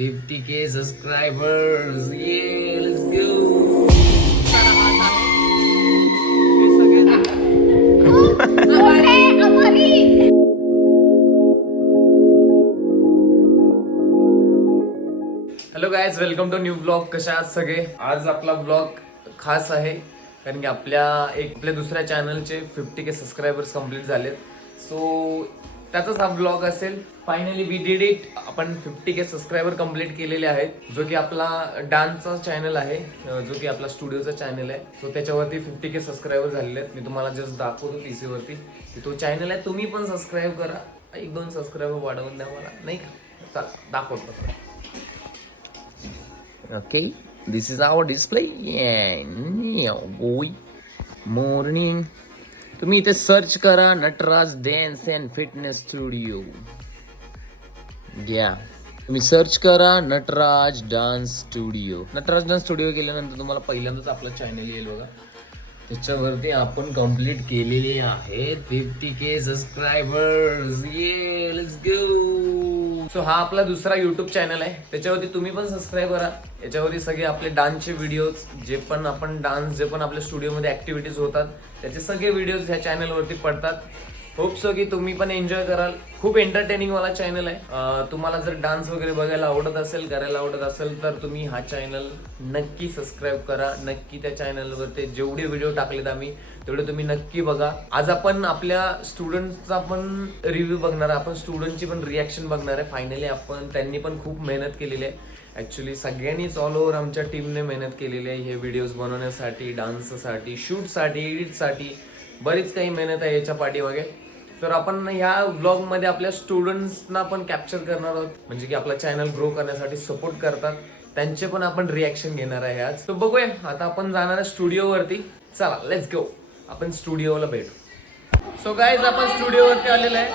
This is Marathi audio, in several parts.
50K subscribers. Yeah, let's go. Hello guys, welcome to new blog. कशा आहात सगळे? आज आपला ब्लॉग खास आहे कारण की आपल्या दुसऱ्या चॅनलचे 50K सबस्क्रायबर्स कंप्लीट झालेत. सो त्याचाच हा ब्लॉग असेल. Finally we did it. आपण 50K सबस्क्रायबर कंप्लीट केलेले आहेत, जो की आपला डान्सचा चॅनल आहे, जो की आपला स्टुडिओचा चॅनल आहे. सो त्याच्यावरती 50K सबस्क्रायबर झालेले आहेत. मी तुम्हाला जस्ट दाखवतो PC वरती की तो चॅनल आहे. तुम्ही पण सबस्क्राईब करा. 1-2 सबस्क्रायबर वाढवून द्या मला, नाही का? चला दाखवतो. Okay, this is our display. Boy, morning. तुम्ही इथे सर्च करा Nataraj dance and fitness studio. या तुम्ही सर्च करा Nataraj dance studio. Nataraj dance studio केल्यानंतर तुम्हाला पहिल्यांदाच आपलं चॅनल येईल बघा. त्याच्यावरती आपण कंप्लीट केलेले आहेत 50K सबस्क्रायबर्स. ये लेट्स गो. सो हा आपला दुसरा युट्यूब चॅनल आहे. त्याच्यावरती तुम्ही पण सबस्क्राईब करा. याच्यावरती सगळे आपले डान्सचे व्हिडिओज, जे पण आपल्या स्टुडिओमध्ये ऍक्टिव्हिटीज होतात, त्याचे सगळे व्हिडिओज ह्या चॅनलवरती पडतात. होप सो की तुम्ही पण एन्जॉय कराल. खूप एंटरटेनिंग वाला चॅनल आहे. तुम्हाला जर डान्स वगैरे बघायला आवडत असेल, करायला आवडत असेल, तर तुम्ही हा चॅनल नक्की सबस्क्राईब करा. नक्की त्या चॅनलवर ते जेवढे व्हिडिओ टाकलेत आम्ही तेवढे तुम्ही नक्की बघा. आज आपण आपल्या स्टुडंटचा पण रिव्ह्यू बघणार आहे. आपण स्टुडंटची पण रिॲक्शन बघणार आहे. फायनली त्यांनी पण खूप मेहनत केलेली आहे. ॲक्च्युली सगळ्यांनीच ऑल ओव्हर आमच्या टीमने मेहनत केलेली आहे हे व्हिडिओज बनवण्यासाठी, डान्ससाठी, शूटसाठी, एडिटसाठी. बरीच काही मेहनत आहे याच्या पाठीमागे. तर आपण ह्या व्लॉगमध्ये आपल्या स्टुडंट्सना पण कॅप्चर करणार आहोत, म्हणजे की आपला चॅनल ग्रो करण्यासाठी सपोर्ट करतात. त्यांचे पण आपण रिॲक्शन घेणार आहे आज. तर बघूया. आता आपण जाणार आहे स्टुडिओवरती. चला लेट्स गो. आपण स्टुडिओला भेटू. सो गाईज, आपण स्टुडिओवरती आलेलो आहे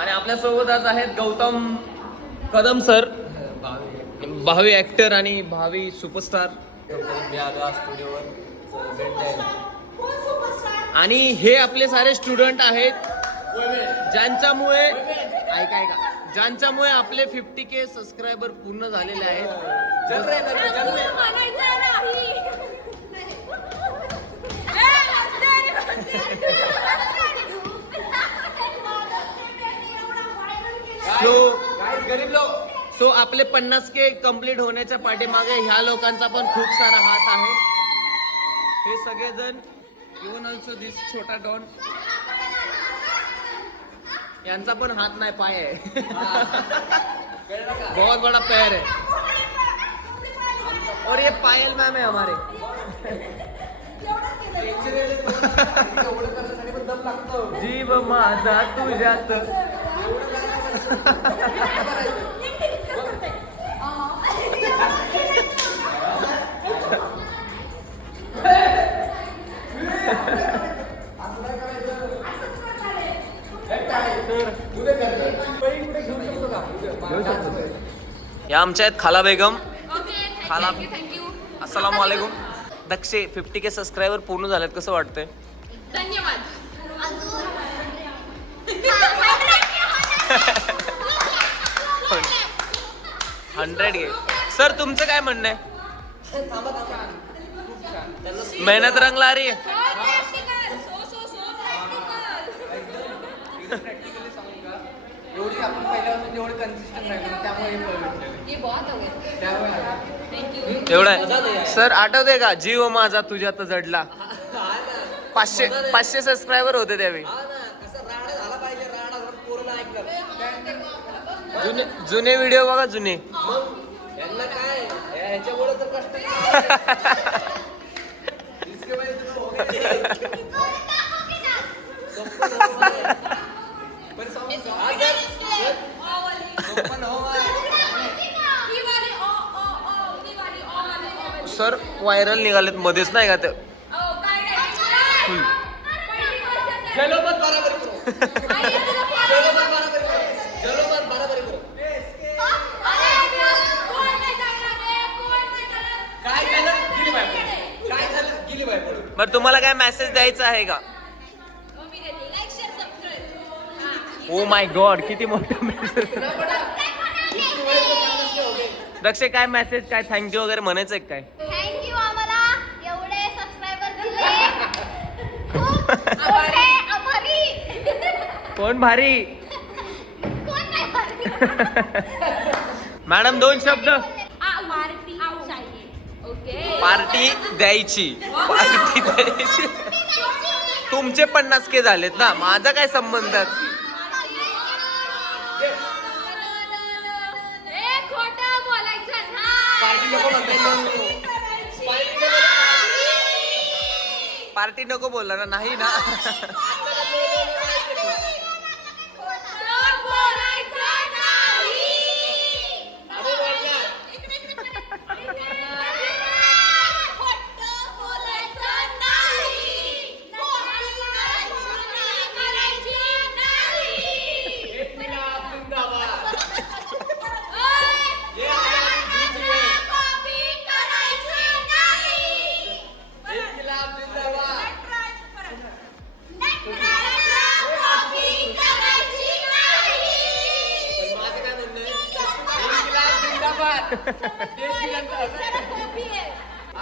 आणि आपल्यासोबत आज आहेत गौतम कदम सर, भावी ऍक्टर आणि भावी सुपरस्टार. आणि हे आपले सारे स्टुडंट आहेत ज्यांच्यामुळे आपले 50K सबस्क्रायबर पूर्ण झालेले आहेत. सो आपले 50K कंप्लीट होण्याच्या पाठीमागे ह्या लोकांचा पण खूप सारा हात आहे. हे सगळेजण, इवन ऑल्सो दिस छोटा डॉन, यांचा पण हात नाही, पाय आहे. बहुत बड़ा पैर है. और ये पायल मैम है हमारे. जीव माझा तुझ्यात. या आमच्या आहेत खाला बेगम. खाला, अस्सलाम वालेकुम. दक्षे 50K सबस्क्रायबर पूर्ण झालेत, कसं वाटतंय? धन्यवाद. 100K. सर तुमचं काय म्हणणं आहे? मेहनत रंगला रही है. एवढी आपण पहिल्यापासून जेवढे कन्सिस्टंट राहिलो त्यामुळे एवढं आहे. सर आठवते का, जीव माझा तुझ्यात जडला? 500 सबस्क्रायबर होते त्यावेळी. जुने व्हिडिओ बघा, जुने. सर व्हायरल निघालेत मध्येच, नाही का? ते बरं, तुम्हाला काय मेसेज द्यायचा आहे का? ओ माय गॉड, किती मोठा मेसेज. दक्ष काय मेसेज काय थँक्यू वगैरे म्हणायचं काय? थँक्यू आम्हाला एवढे सबस्क्रायबर दिले. खूप मोठे आभारी. कोण भारी? कोण नाही भारी? मॅडम 2 शब्द. पार्टी चाहिए. ओके. पार्टी द्यायची. पार्टी द्यायची. तुमचे 50K झालेत ना, माझा काय संबंध? खोटं बोलायचं पार्टी नको म्हणताय. पार्टी नको बोलला ना, नाही ना.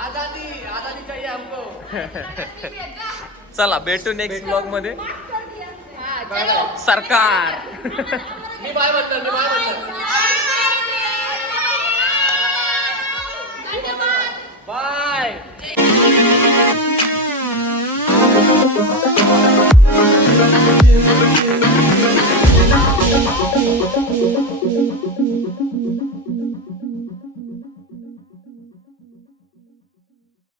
आजादी आजादी चाहिए हमको. चला भेटू नेक्स्ट ब्लॉग मध्ये. सरकार. मी बाय म्हणतो. बाय.